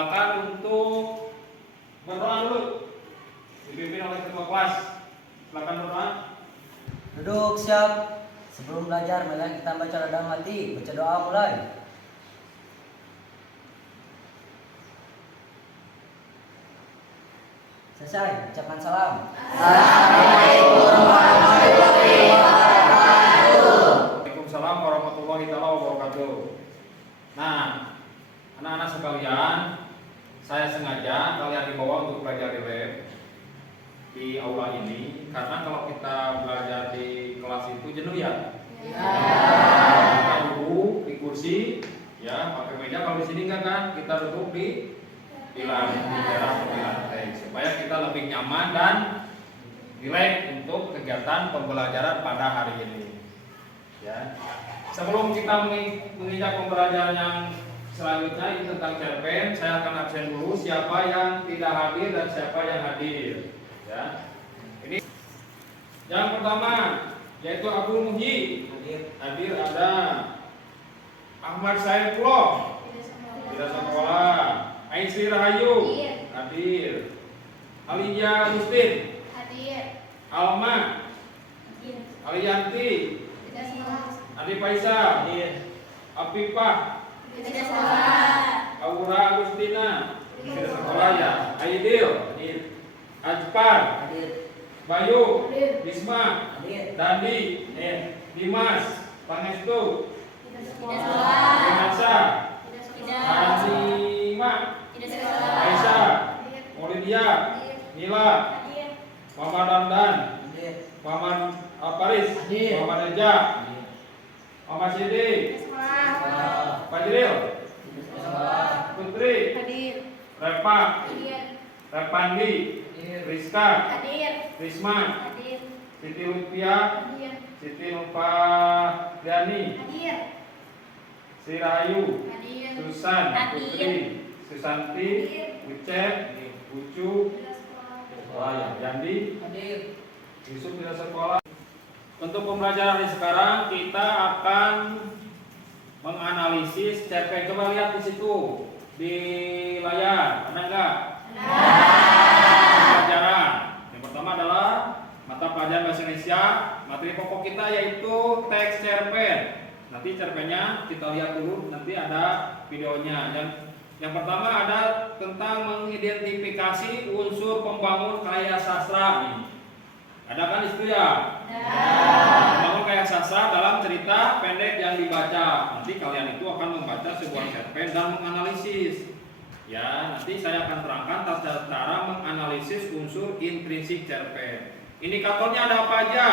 Silakan untuk berdoa dulu. Dipimpin oleh ketua kelas. Silakan berdoa. Duduk siap. Sebelum belajar, mari kita baca dalam hati. Baca doa mulai. Selesai. Ucapkan salam. Waalaikumsalam warahmatullahi wabarakatuh. Nah, anak-anak sekalian, saya sengaja kalian dibawa untuk belajar di lab di aula ini karena kalau kita belajar di kelas itu jenuh ya. Kita duduk di kursi, ya pakai meja. Kalau di sini enggak kan, kita duduk di lantai supaya kita lebih nyaman dan rileks untuk kegiatan pembelajaran pada hari ini. Ya. Sebelum kita menginjak pembelajaran yang selanjutnya ini tentang cerpen, saya akan absen dulu siapa yang tidak hadir dan siapa yang hadir. Ya. Ini yang pertama yaitu Abdul Muhyi. Hadir ada Ahmad Saifullah. Tidak sekolah. Aisyah Rahayu. Hadir. Aliyah Mustin. Hadir. Alma. Hadir. Aliyanti. Tidak sekolah. Adi Faisal. Afifah. Tidak sekolah. Aura Agustina. Tidak sekolah ya. Aidil. Ajpar. Bayu. Bisma. Dandi. Dimas. Pangestu. Tidak sekolah. Renasa. Tidak. Hanima. Tidak sekolah. Aisyah. Maulidia. Nila. Hadir. Muhammad Ramdan. Muhammad Paris. Muhammad Eja. Muhammad Sidi. Tidak sekolah. Fajril. Putri. Hadir. Repa. Hadir. Repandi. Rizka. Hadir. Risma. Hadir. Siti Lutfia. Hadir. Siti Nurfadani. Hadir. Sri Rahayu. Hadir. Susan. Hadir. Putri. Susanti. Ucep. Ucu. Tidak sekolah. Yandi. Yusuf tidak sekolah. Untuk pembelajaran hari sekarang kita akan menganalisis cerpen. Coba lihat di situ di layar, ada enggak? Pelajaran. Yang pertama adalah mata pelajaran bahasa Indonesia. Materi pokok kita yaitu teks cerpen. Nanti cerpennya kita lihat dulu, nanti ada videonya. Yang pertama ada tentang mengidentifikasi unsur pembangun karya sastra nih. Ada kan itu ya? Membangun karya sastra dalam cerita pendek yang dibaca. Nanti kalian itu akan membaca sebuah cerpen dan menganalisis. Ya, nanti saya akan terangkan tata cara menganalisis unsur intrinsik cerpen. Indikatornya ada apa aja?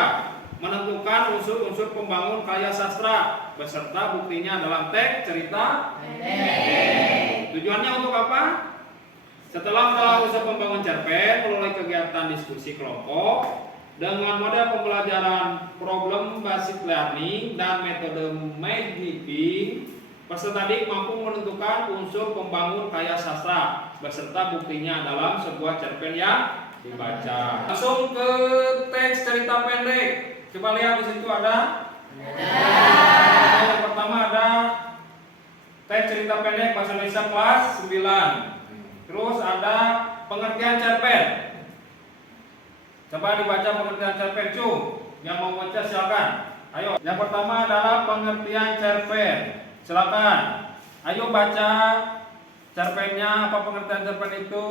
Menentukan unsur-unsur pembangun karya sastra beserta buktinya dalam teks cerita pendek. Tujuannya untuk apa? Setelah mengetahui unsur pembangun cerpen melalui kegiatan diskusi kelompok dengan model pembelajaran problem basic learning dan metode mind mapping, peserta didik mampu menentukan unsur pembangun karya sastra beserta buktinya dalam sebuah cerpen yang dibaca. Langsung ke teks cerita pendek. Coba lihat di situ ada. Yang pertama ada teks cerita pendek bahasa Indonesia kelas 9. Terus ada pengertian cerpen. Coba dibaca pengertian cerpen, Cung. Yang mau baca silakan. Ayo. Yang pertama adalah pengertian cerpen. Silakan. Ayo baca cerpennya. Apa pengertian cerpen itu?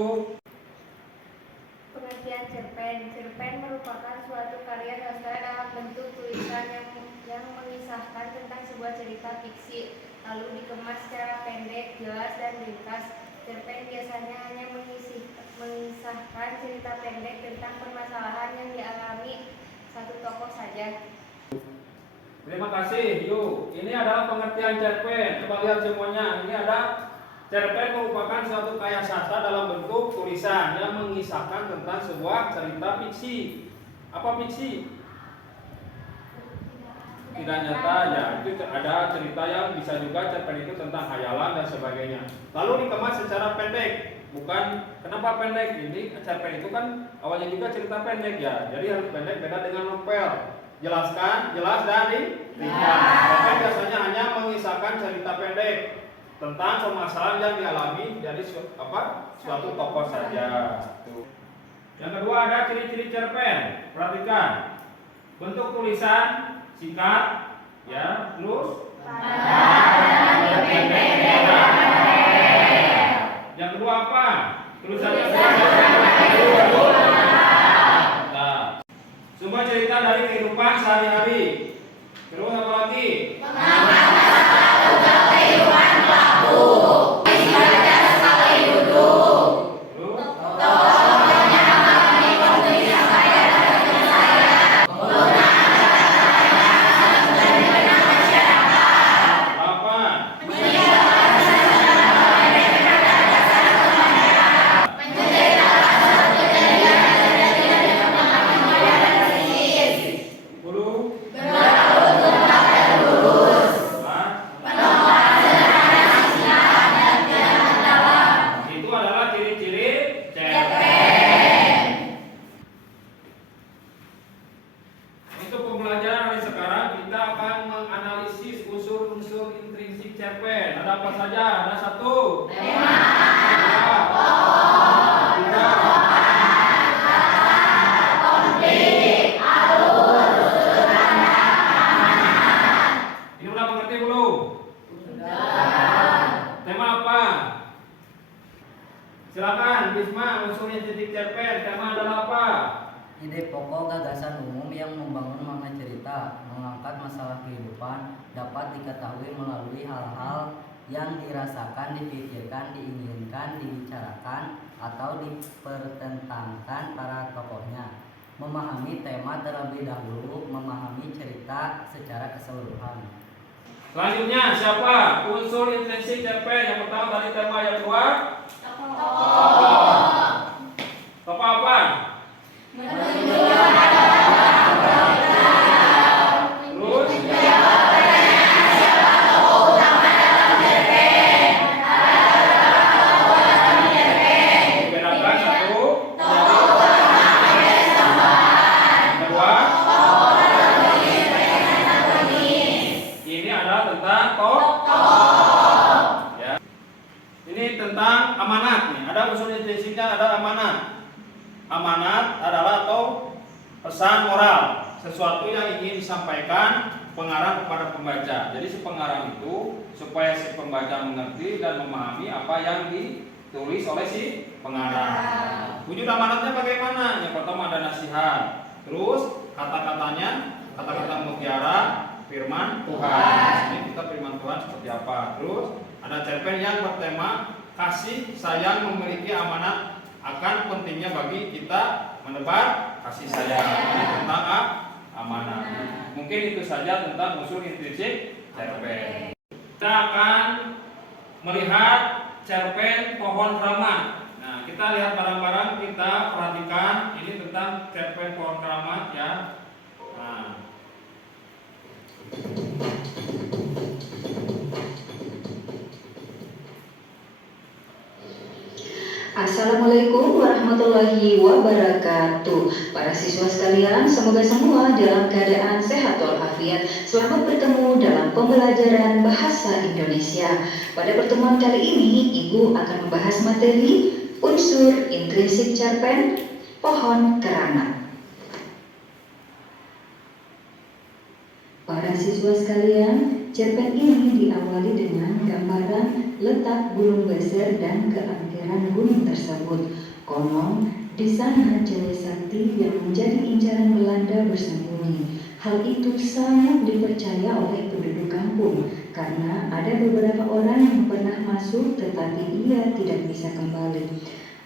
Pengertian cerpen. Cerpen merupakan suatu karya sastra dalam bentuk tulisan yang mengisahkan tentang sebuah cerita fiksi, lalu dikemas secara pendek, jelas dan ringkas. Cerpen biasanya hanya mengisahkan cerita pendek tentang permasalahan yang dialami satu tokoh saja. Terima kasih. Yuk, ini adalah pengertian cerpen. Coba lihat semuanya. Ini ada cerpen merupakan suatu karya sastra dalam bentuk tulisan yang mengisahkan tentang sebuah cerita fiksi. Apa fiksi? Tidak nyata ya. Itu ada cerita yang bisa juga cerpen itu tentang khayalan dan sebagainya. Lalu dikemas secara pendek. Bukan kenapa pendek? Ini cerpen itu kan awalnya juga cerita pendek ya. Jadi harus pendek, beda dengan novel. Jelaskan, jelas dan ringkas. Novel biasanya hanya mengisahkan cerita pendek. tentang permasalahan yang dialami dari suatu tokoh saja. Tuh. Yang kedua ada ciri-ciri cerpen. Perhatikan. Bentuk tulisan singkat, ya, terus yang kedua apa? Tulisannya nah, semua cerita dari kehidupan sehari-hari. Terus apa lagi? Kehidupan pelaku. Cerpen, ada apa saja? Ada satu. Tema. Konflik. Alur. Ini udah mengerti belum? Sudah. Tema apa? Silakan, Bisma, unsur titik cerpen. Tema adalah apa? Ide pokok gagasan umum yang membangun makna cerita, mengangkat masalah kehidupan, dapat diketahui melalui hal-hal yang dirasakan, dipikirkan, diinginkan, dibicarakan, atau dipertentangkan para tokohnya. Memahami tema terlebih dahulu, memahami cerita secara keseluruhan. Selanjutnya, siapa? Unsur intrinsik cerpen. Yang pertama tadi tema, yang kedua? Tokoh apa? Terus bedakan satu, kedua, ini adalah tentang tokoh. Ya. Ini tentang amanat nih. Ada unsur intrinsiknya, ada amanat. Amanat adalah atau pesan moral, sesuatu yang ingin disampaikan pengarang kepada pembaca. Jadi si pengarang itu supaya si pembaca mengerti dan memahami apa yang ditulis oleh si pengarang. Wujud amanatnya bagaimana? Yang pertama ada nasihat, terus kata-katanya kata-kata mutiara, firman Tuhan. Ini kita firman Tuhan seperti apa? Terus ada cerpen yang bertema kasih sayang memiliki amanat akan pentingnya bagi kita menebar kasih sayang. Ini tentang amanah. Mungkin itu saja tentang unsur intrinsik cerpen. Kita akan melihat cerpen pohon keramat. Nah, kita lihat barang-barang, kita perhatikan ini tentang cerpen pohon keramat ya. Nah. Assalamualaikum warahmatullahi wabarakatuh. Para siswa sekalian, semoga semua dalam keadaan sehat walafiat. Selamat bertemu dalam pembelajaran bahasa Indonesia. Pada pertemuan kali ini, Ibu akan membahas materi unsur intrinsik cerpen pohon keramat. Para siswa sekalian, cerpen ini diawali dengan gambaran letak gunung Beser dan keangkeran gunung tersebut. Konon, di sana Jaya Sakti yang menjadi incaran Belanda bersembunyi. Hal itu sangat dipercaya oleh penduduk kampung karena ada beberapa orang yang pernah masuk tetapi ia tidak bisa kembali.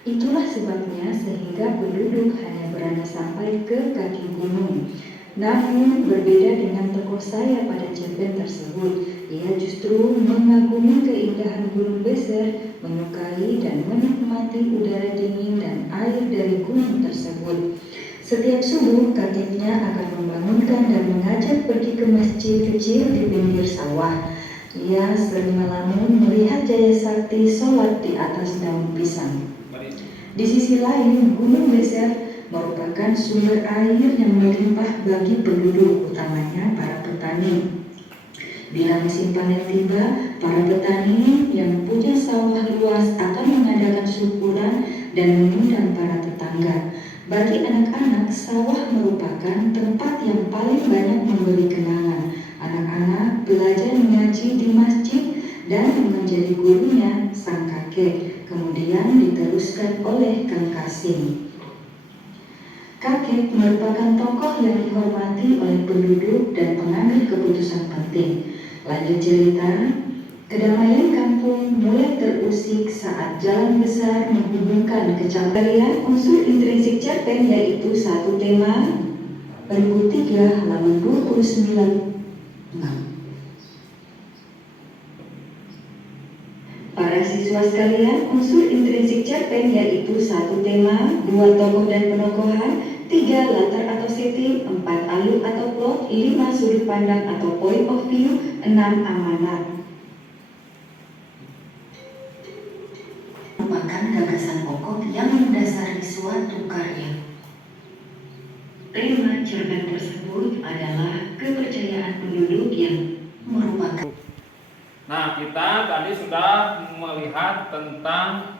Itulah sebabnya sehingga penduduk hanya berani sampai ke kaki gunung. Namun berbeda dengan tokoh saya pada cerpen tersebut, ia justru mengagumi keindahan gunung Beser, menyukai dan menikmati udara dingin dan air dari gunung tersebut. Setiap subuh kakeknya akan membangunkan dan mengajak pergi ke masjid kecil di pinggir sawah. Ia sering melamun melihat Jaya Sakti sholat di atas daun pisang. Di sisi lain, gunung Beser merupakan sumber air yang melimpah bagi penduduk, utamanya para petani. Bila musim panen tiba, para petani yang punya sawah luas akan mengadakan syukuran dan mengundang para tetangga. Bagi anak-anak, sawah merupakan tempat yang paling banyak memberi kenangan. Anak-anak belajar mengaji di masjid dan menjadi gurunya sang kakek, kemudian diteruskan oleh Kang Kasim. Kakek merupakan tokoh yang dihormati oleh penduduk dan pengambil keputusan penting. Lanjut cerita, kedamaian kampung mulai terusik saat jalan besar menghubungkan kecamatan. Unsur intrinsik cerpen yaitu satu tema, Peribu 3 halaman 29. Para siswa sekalian, unsur intrinsik cerpen yaitu satu tema, dua tokoh dan penokohan, 3 latar atau setting, 4 alur atau plot, 5 sudut pandang atau point of view, 6 amanat. Merupakan gagasan pokok yang mendasari suatu karya. Tema cerpen tersebut adalah kepercayaan penduduk yang merupakan. Nah, kita tadi sudah melihat tentang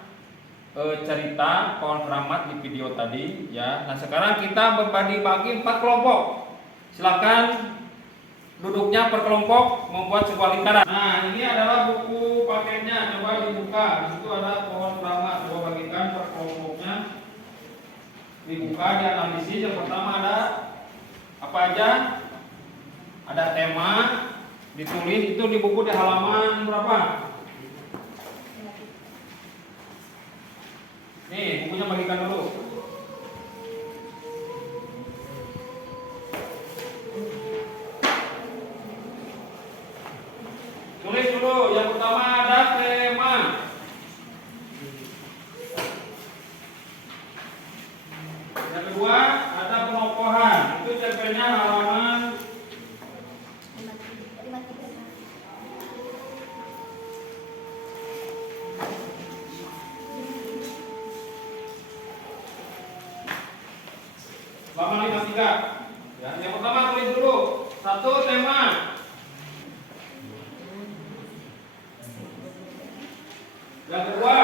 cerita pohon keramat di video tadi ya. Nah, sekarang kita berbagi-bagi 4 kelompok. Silakan duduknya per kelompok membuat sebuah lingkaran. Nah, ini adalah buku paketnya, coba dibuka. Di situ ada pohon keramat, coba bagikan per kelompoknya. Dibuka, dianalisis. Yang pertama ada apa aja? Ada tema, ditulis itu di buku di halaman berapa? Nih, bukunya bagikan dulu. Tulis dulu, yang pertama ada tema. Yang kedua ada penokohan. Itu cerpennya halaman 53. Ya, yang pertama tulis dulu. 1 tema. Yang kedua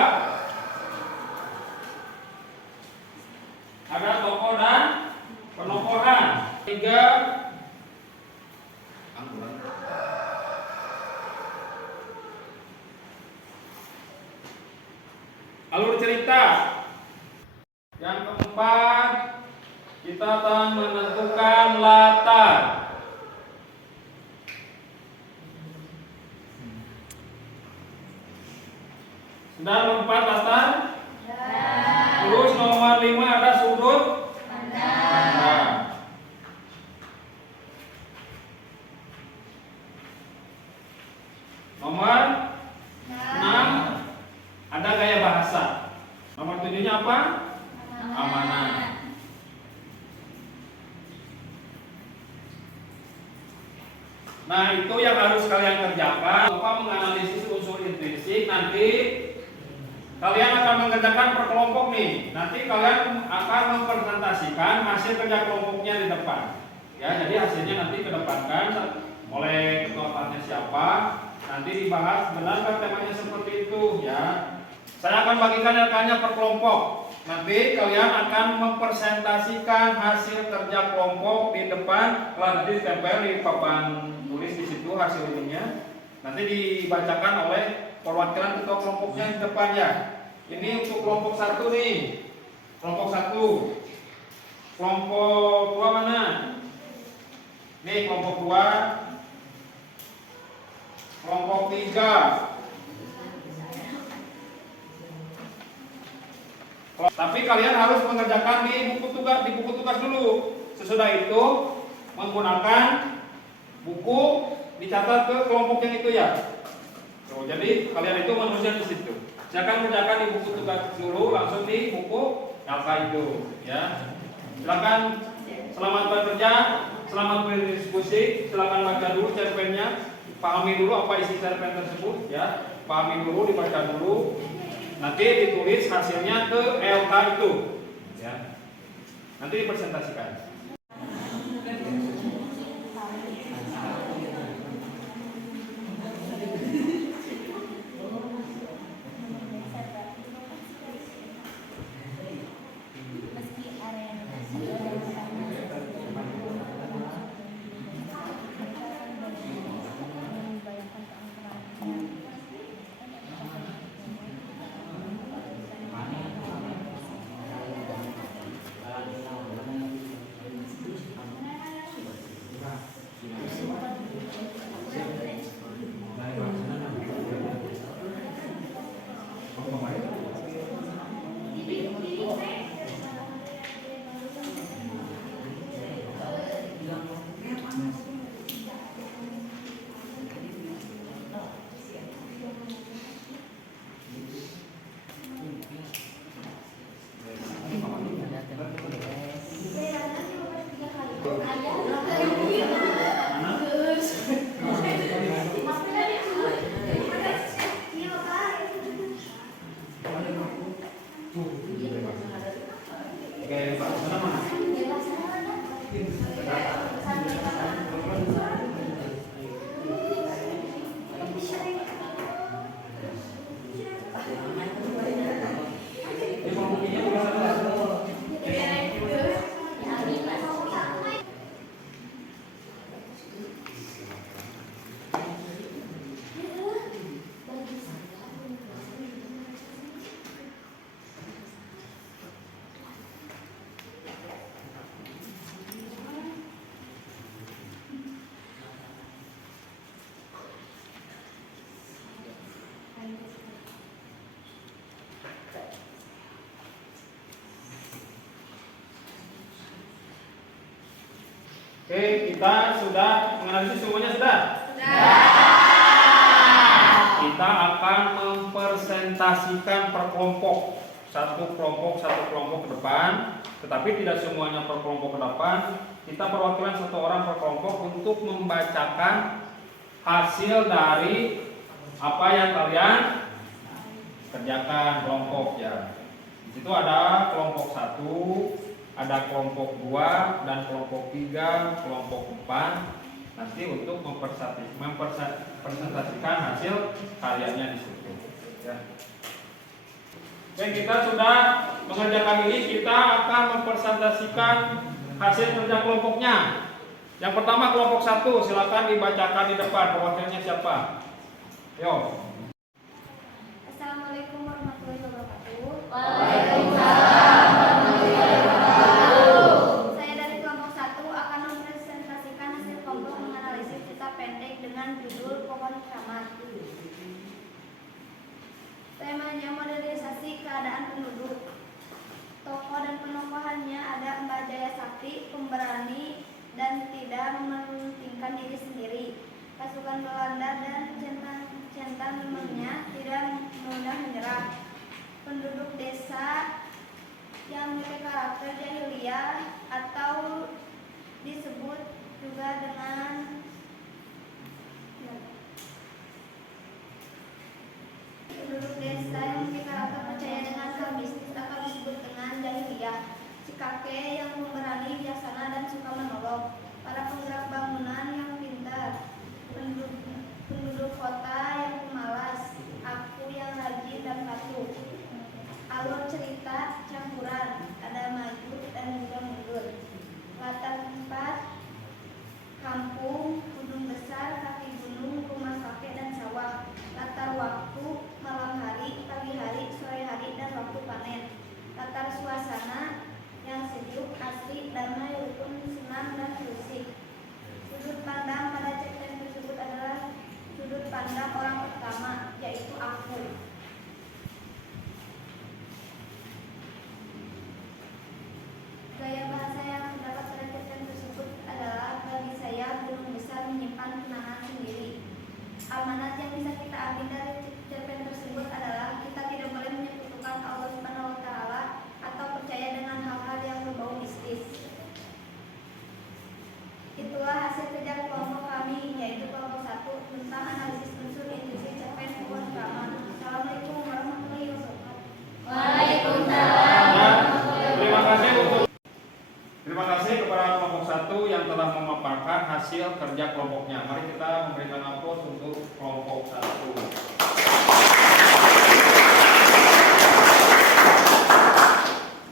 ada tokoh dan penokohan. 3 alur cerita. Yang keempat kita akan menentukan latar. Sudah lompat latar? Terus nomor 5 ada sudut pandang. Nomor 6 ada gaya bahasa. Nomor 7-nya apa? Amanah. Nah, itu yang harus kalian kerjakan. Bapak menganalisis unsur intrinsik. Nanti kalian akan mengerjakan per kelompok nih. Nanti kalian akan mempresentasikan hasil kerja kelompoknya di depan. Ya, jadi hasilnya nanti kedepankan oleh ketua kelasnya siapa. Nanti dibahas benarkah temanya seperti itu ya. Saya akan bagikan rekannya per kelompok. Nanti kalian akan mempresentasikan hasil kerja kelompok di depan. Nanti ditempel di papan tulis di situ hasil ininya. Nanti dibacakan oleh perwakilan ketua kelompoknya di depan ya. Ini untuk kelompok 1 nih. Kelompok 1. Kelompok 2 mana? Nih kelompok 2. Kelompok 3. Tapi kalian harus mengerjakan di buku tugas dulu. Sesudah itu menggunakan buku dicatat ke kelompok yang itu ya. Jadi kalian itu menulisnya di situ. Silakan kerjakan di buku tugas dulu, langsung di buku LK itu ya. Silakan, selamat bekerja, selamat berdiskusi. Silakan baca dulu cerpennya, pahami dulu apa isi cerpen tersebut ya. Pahami dulu, dibaca dulu. Nanti ditulis hasilnya ke LK itu ya. Nanti dipresentasikan. Oke, Pak, sana mana? Ini kelompoknya di sana. Oke, kita sudah menganalisis semuanya sudah? Kita akan mempresentasikan per kelompok. Satu kelompok ke depan, tetapi tidak semuanya per kelompok ke depan. Kita perwakilan satu orang per kelompok untuk membacakan hasil dari apa yang kalian kerjakan kelompok ya. Di situ ada kelompok 1, ada kelompok 2 dan kelompok 3, kelompok 4. Nanti untuk mempresentasikan hasil karyanya di situ. Ya. Oke, kita sudah mengerjakan ini. Kita akan mempresentasikan hasil kerja kelompoknya. Yang pertama kelompok 1, silakan dibacakan di depan. Perwakilannya siapa? Yo. Assalamualaikum warahmatullahi wabarakatuh. Saya dari kelompok 1 akan mempresentasikan hasil kelompok menganalisis cerita pendek dengan judul Pohon Keramat. Temanya modernisasi keadaan penduduk. Tokoh dan penokohannya ada Mbak Jaya Sakti, pemberani dan tidak mementingkan diri sendiri. Pasukan Belanda dan centang-centangnya tidak mudah menyerah. Penduduk desa yang memiliki karakter jahiliyah atau disebut juga dengan penduduk desa yang memiliki karakter percaya dengan hal mistis atau disebut dengan jahiliyah. Si kakek yang pemberani, bijaksana dan suka menolong. Para penggerak bangunan yang pintar. Penduduk kota yang pemalas. Aku yang rajin dan patuh. Alur cerita campuran, ada maju dan juga mundur. Latar tempat kampung, gunung besar, kaki gunung, rumah kakek dan sawah. Latar waktu, malam hari, pagi hari, sore hari, dan waktu panen. Latar suasana yang sejuk, asri, damai, rukun, senang, dan musik. Sudut pandang pada cerpen tersebut adalah sudut pandang orang pertama, yaitu aku. Gaya bahasa yang terdapat pada cerpen tersebut adalah bagi saya gunung besar menyimpan kenangan sendiri. Amanat yang bisa kita ambil dari cerpen tersebut adalah kita tidak boleh menyekutukan Allah Subhanahu wa taala atau percaya dengan hal-hal yang berbau mistis. Itulah hasil kerja kelompok kami, yaitu kelompok 1 tentang analisis unsur industri cerpen Pohon Keramat. Assalamualaikum warahmatullahi wabarakatuh. Terima kasih kepada kelompok 1 yang telah memaparkan hasil kerja kelompoknya. Mari kita memberikan aplaus untuk kelompok 1.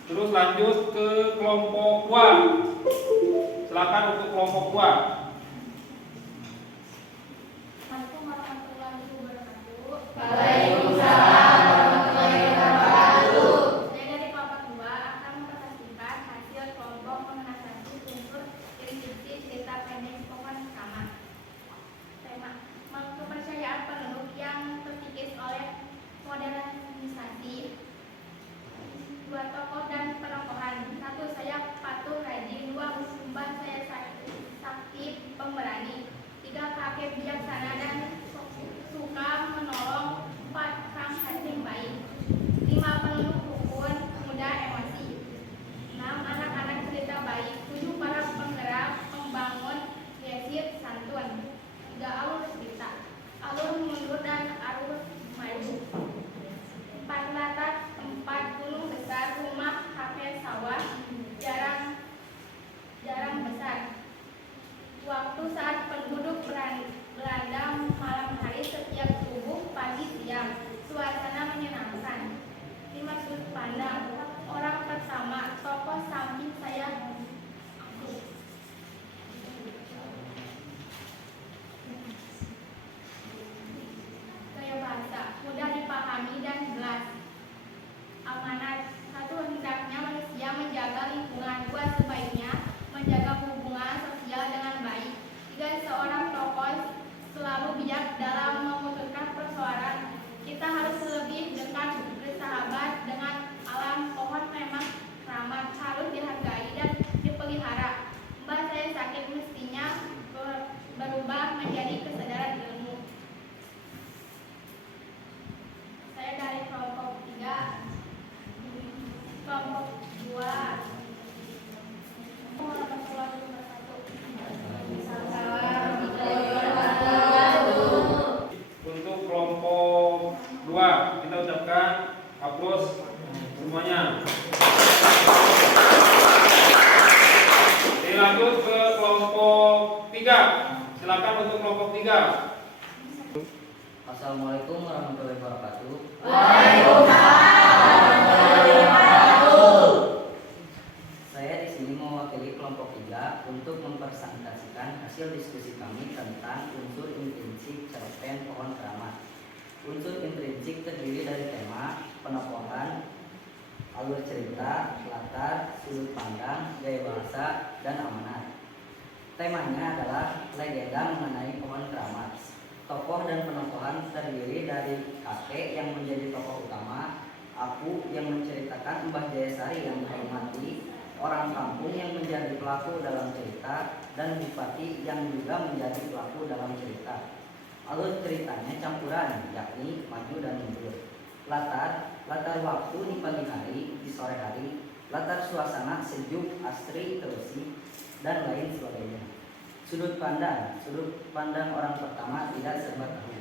Terus lanjut ke kelompok 2. Silakan untuk kelompok 2. Assalamualaikum warahmatullahi wabarakatuh. Waalaikumsalam warahmatullahi wabarakatuh. Saya dari kelompok 2 akan mempresentasikan hasil kelompok mengenasasi unsur industri cerita pendek Pohon Keramat. Tema kepercayaan penduduk yang terkikis oleh modernisasi. 2 tokoh dan penokohan. 1 saya patuh rajin, 2 Mbak saya sakti pemberani, 3 kakek bijaksana dan suka menolong, 4 sebaiknya menjaga hubungan sosial dengan baik. Jika seorang tokoh selalu bijak dalam memutuskan persoalan, kita harus lebih dekat bersahabat dengan alam. Pohon memang ramah, harus dihargai dan dipelihara. Mbak, saya sakit, mestinya berubah menjadi kesadaran ilmu. Saya dari kelompok 3, kelompok 2. Untuk kelompok 2 kita ucapkan aplaus semuanya. Dilanjut ke kelompok 3. Silakan untuk kelompok 3. Assalamualaikum warahmatullahi wabarakatuh. Saya di sini mewakili kelompok 3 untuk mempresentasikan hasil diskusi kami tentang unsur intrinsik cerpen pohon keramat. Unsur intrinsik terdiri dari tema, penokohan, alur cerita, latar, sudut pandang, gaya bahasa, dan amanat. Temanya adalah legenda mengenai pohon keramat. Tokoh dan penokohan terdiri dari kakek yang menjadi tokoh utama, aku yang menceritakan Mbah Jayasari yang dihormati, orang kampung yang menjadi pelaku dalam cerita, dan bupati yang juga menjadi pelaku dalam cerita. Alur ceritanya campuran, yakni maju dan mundur. Latar waktu di pagi hari, di sore hari, latar suasana sejuk, asri, terusik, dan lain sebagainya. Sudut pandang orang pertama tidak serba tahu.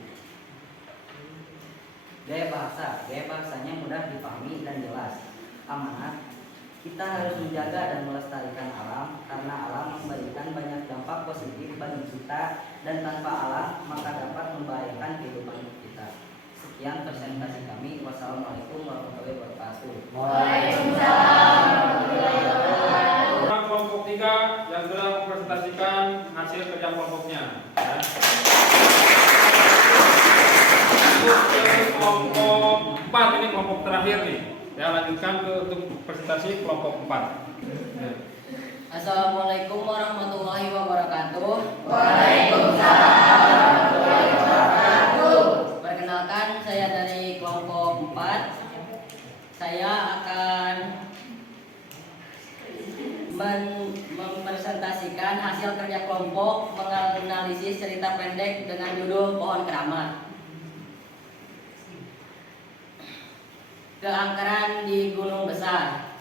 Gaya bahasanya mudah dipahami dan jelas. Amanat, kita harus menjaga dan melestarikan alam karena alam memberikan banyak dampak positif bagi kita, dan tanpa alam maka dapat membahayakan kehidupan kita. Sekian presentasi kami. Wassalamualaikum warahmatullahi wabarakatuh. Waalaikumsalam warahmatullahi wabarakatuh. Kelompok 3 yang sudah mempresentasikan hasil kerja kelompoknya. Ya. Untuk kelompok 4, ini kelompok terakhir nih. Ya, lanjutkan untuk presentasi kelompok 4. Ya. Assalamualaikum warahmatullahi wabarakatuh. Waalaikumsalam warahmatullahi wabarakatuh. Perkenalkan, saya dari kelompok 4. Saya akan mempresentasikan hasil kerja kelompok menganalisis cerita pendek dengan judul Pohon Keramat. Keangkeran di Gunung Besar.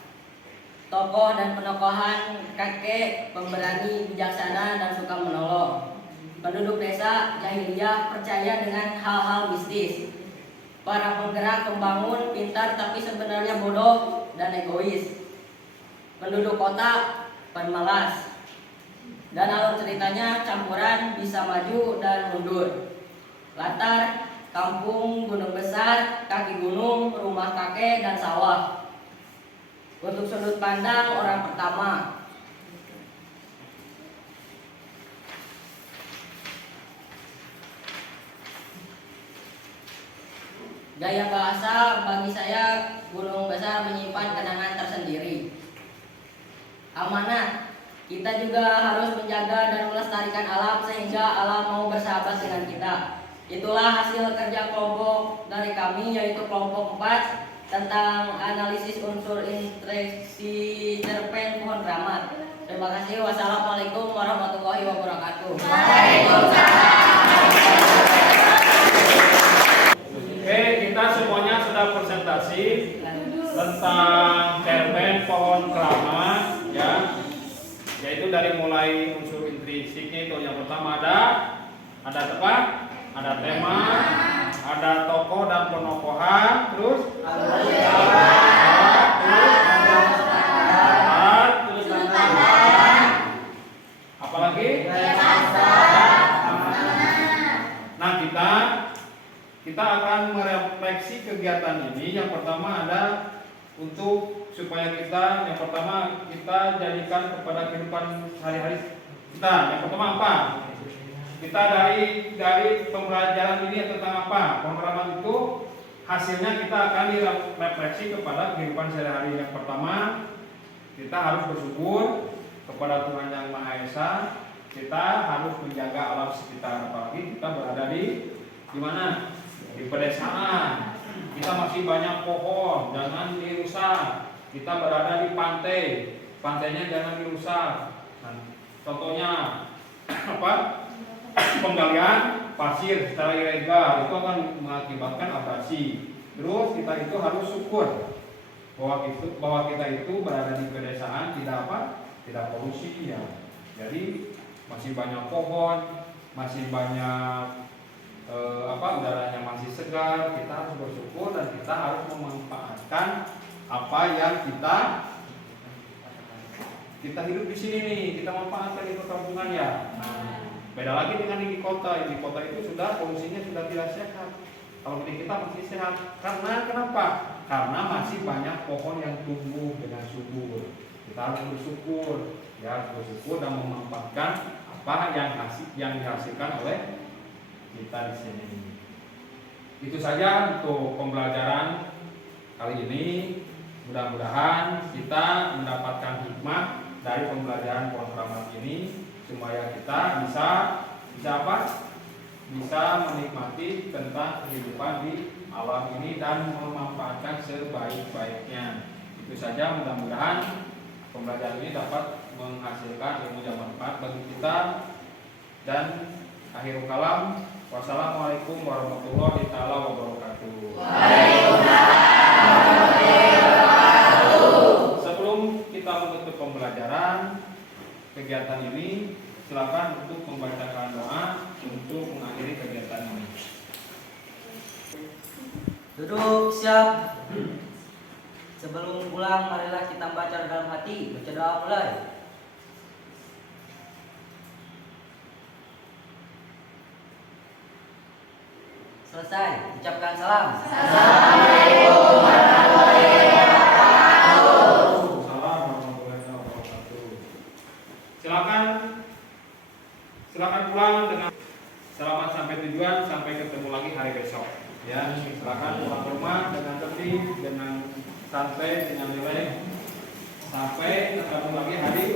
Tokoh dan penokohan kakek pemberani, bijaksana, dan suka menolong. Penduduk desa jahiliyah percaya dengan hal-hal mistis. Para penggerak pembangun pintar tapi sebenarnya bodoh dan egois. Penduduk kota pemalas. Dan alur ceritanya campuran, bisa maju dan mundur. Latar kampung Gunung Besar, kaki gunung, rumah kakek, dan sawah. Untuk sudut pandang orang pertama. Gaya bahasa, bagi saya Gunung Besar menyimpan kenangan tersendiri. Amanat, kita juga harus menjaga dan melestarikan alam sehingga alam mau bersahabat dengan kita. Itulah hasil kerja kelompok dari kami, yaitu kelompok 4 tentang analisis unsur interaksi cerpen pohon keramat. Terima kasih. Wassalamualaikum warahmatullahi wabarakatuh. Oke, kita semuanya sudah presentasi tentang cerpen pohon keramat, ya, yaitu dari mulai unsur intrinsiknya itu yang pertama ada apa? Ada tema, ada tokoh dan penokohan, terus apalagi? Nah, kita akan merefleksi kegiatan ini. Yang pertama ada untuk supaya kita, yang pertama kita jadikan kepada kehidupan sehari-hari kita. Yang pertama apa? Kita dari pembelajaran ini tentang apa? Pohon keramat itu hasilnya kita akan direfleksi kepada kehidupan sehari-hari. Yang pertama kita harus bersyukur kepada Tuhan Yang Maha Esa. Kita harus menjaga alam sekitar, apalagi kita berada di mana? Di pedesaan. Kita masih banyak pohon, jangan dirusak. Kita berada di pantai, pantainya jangan dirusak. Nah, contohnya apa? Penggalian pasir secara ilegal itu akan mengakibatkan abrasi. Terus kita itu harus syukur bahwa kita itu berada di pedesaan, tidak polusi ya. Jadi masih banyak pohon, masih banyak udaranya masih segar. Kita harus bersyukur dan kita harus memanfaatkan apa yang kita hidup di sini nih. Kita manfaatkan di perkampungan ya. Beda lagi dengan di kota. Di kota itu polusinya sudah tidak sehat. Kalau di kita masih sehat. Karena kenapa? Karena masih banyak pohon yang tumbuh dengan subur. Kita harus bersyukur, dan memanfaatkan apa yang dihasilkan oleh kita di sini. Itu saja untuk pembelajaran kali ini. Mudah-mudahan kita mendapatkan hikmah dari pembelajaran pohon keramat ini, supaya kita bisa menikmati tentang kehidupan di alam ini dan memanfaatkan sebaik-baiknya. Itu saja, mudah-mudahan pembelajaran ini dapat menghasilkan ilmu yang bermanfaat bagi kita. Dan akhirul kalam, wassalamualaikum warahmatullahi wabarakatuh. Sebelum kita menutup pembelajaran kegiatan ini, silakan untuk membacakan doa untuk mengakhiri kegiatan ini. Duduk siap. Sebelum pulang, marilah kita baca dalam hati. Baca doa mulai. Selesai, ucapkan salam. Assalamualaikum warahmatullahi wabarakatuh. Salam warahmatullahi wabarakatuh. Silakan pulang dengan selamat sampai tujuan, sampai ketemu lagi hari besok. Ya, silakan pulang ke rumah dengan tertib, dengan santai, dengan rileks, sampai ketemu lagi hari